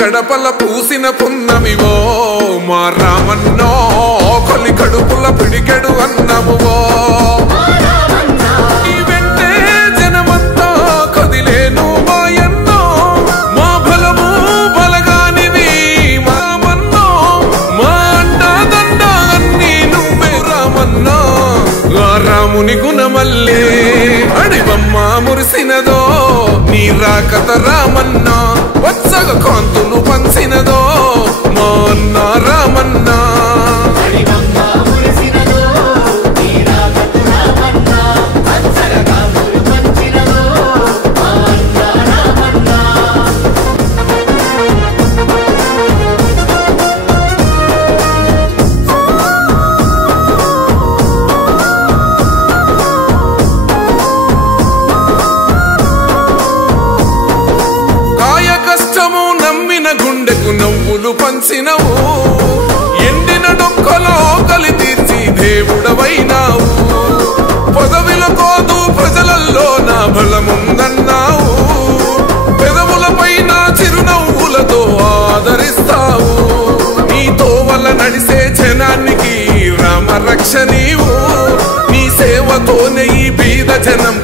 గడపల పూసిన పున్నమివో మా రామన్నో కొలి కడుపుల పిడికెడు అన్నమువో ఈ వెంటే జనమంతా కదిలేను మాయన్నో మా బలము బలగానివి మామన్నో మా అండదండ అన్నీ నువ్వే రామన్నో ఆ రాముని గుణమల్లే అడివమ్మ మురిసినదో నీ రాకత రామన్నా వత్సగ కాంతులు పంచినదో మా అన్న రామన్నా గుండెకు నవ్వులు పంచినవు ఎండిన డొక్కలో కలి తీర్చి దేవుడవైనావు పదవిల కోదు ప్రజలల్లో నా బలముందన్నావు పెదవుల పైన చిరునవ్వులతో ఆదరిస్తావు నీతో వల్ల నడిసే జనానికి రామ రక్ష నీవు నీ సేవతోనే ఈ బీద జనం